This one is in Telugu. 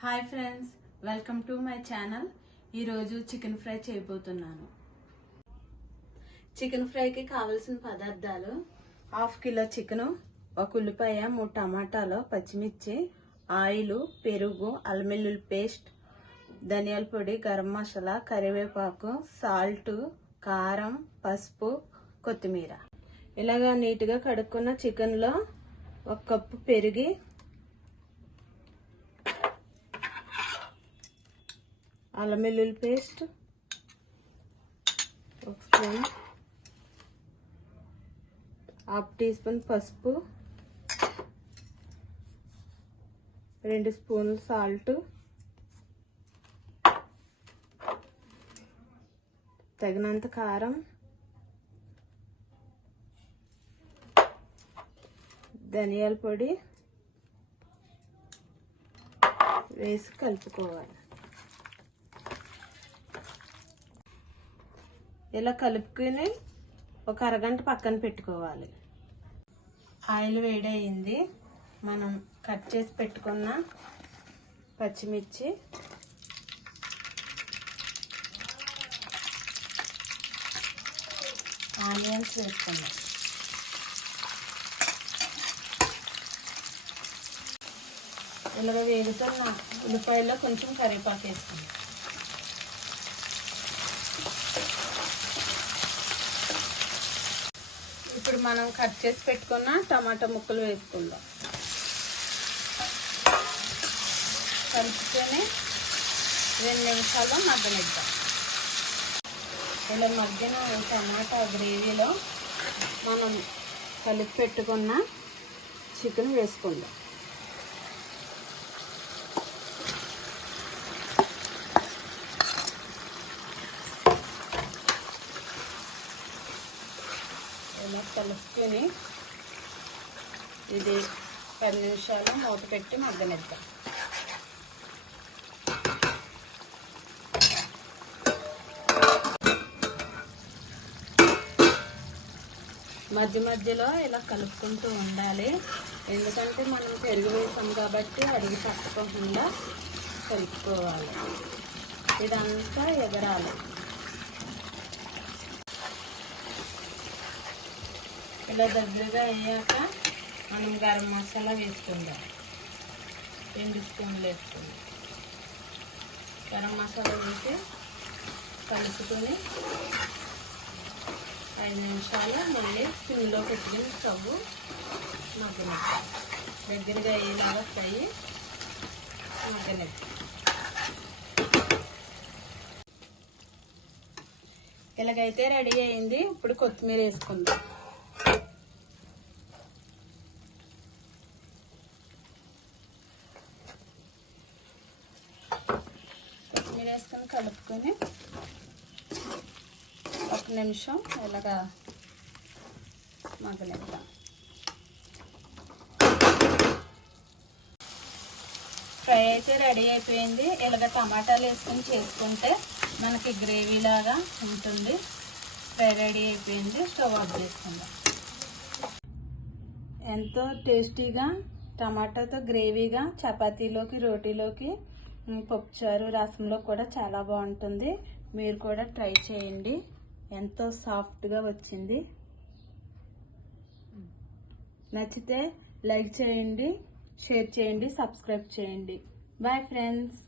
Hi friends welcome to my channel. ఈరోజు చికెన్ ఫ్రై చేయబోతున్నాను. చికెన్ ఫ్రైకి కావలసిన పదార్థాలు హాఫ్ కిలో చికెను ఒక ఉల్లిపాయ మూడు టమాటాలు పచ్చిమిర్చి ఆయిల్ పెరుగు అల్లం వెల్లుల్లి పేస్ట్ ధనియాల పొడి గరం మసాలా కరివేపాకు సాల్ట్ కారం పసుపు కొత్తిమీర. ఇలాగా నీట్గా కడుక్కున్న చికెన్లో ఒక కప్పు పెరిగి అల్లం వెల్లుల్లి పేస్ట్. ఒక స్పూన్. హాఫ్ టీ స్పూన్ పసుపు. రెండు స్పూన్లు సాల్ట్. తగినంత కారం. ధనియాల పొడి. వేసి కలుపుకోవాలి. ఇలా కలుపుకొని ఒక అరగంట పక్కన పెట్టుకోవాలి. ఆయిల్ వేడయింది. మనం కట్ చేసి పెట్టుకున్న పచ్చిమిర్చి. ఆనియన్స్ వేసుకున్నాం ఇలాగ వేగుతున్న ఉల్లిపాయలో కొంచెం కరివేపాకు వేసుకున్నాం ఇప్పుడు మనం కట్ చేసి పెట్టుకున్న టమాటా ముక్కలు వేసుకుందాం. కలుపుకొని రెండు నిమిషాలు మగ్గనిద్దాం. ఇలా మగ్గిన టమాటా గ్రేవీలో మనం కలిపి పెట్టుకున్న చికెన్ వేసుకుందాం ఇలా కలుపుకొని ఇది పది నిమిషాలు మూత పెట్టి మగ్గనిద్దాం మధ్య మధ్యలో ఇలా కలుపుకుంటూ ఉండాలి. ఎందుకంటే మనం పెరుగు వేసాం కాబట్టి అడిగి తప్పకుండా కలుపుకోవాలి. ఇదంతా ఎగరాలి. ఇలా దగ్గరగా అయ్యాక మనం గరం మసాలా వేసుకుందాం. రెండు స్పూన్లు వేసుకుందాం. గరం మసాలా వేసి కలుపుకొని ఐదు నిమిషాలు మళ్ళీ సిమ్లో పెట్టుకుని స్టవ్ మగ్గనెత్తాం దగ్గరగా అయ్యేలాగా ఫ్రై మగ్గనెత్తాం ఇలాగైతే రెడీ అయింది. ఇప్పుడు కొత్తిమీర వేసుకుందాం కొత్తిమీర వేసుకుని కలుపుకొని ఒక నిమిషం ఇలాగా మగ్గనిద్దాం. ఫ్రై అయితే రెడీ అయిపోయింది. ఇలాగ టమాటాలు వేసుకొని చేసుకుంటే మనకి గ్రేవీ లాగా ఉంటుంది. ఫ్రై రెడీ అయిపోయింది. స్టవ్ ఆఫ్ చేసుకుందాం. ఎంతో టేస్టీగా టమాటాతో గ్రేవీగా చపాతీలోకి రోటీలోకి పప్పుచారు రసంలో కూడా చాలా బాగుంటుంది. మీరు కూడా ట్రై చేయండి. ఎంతో సాఫ్ట్గా వచ్చింది. నచ్చితే లైక్ చేయండి షేర్ చేయండి సబ్స్క్రైబ్ చేయండి. Bye friends.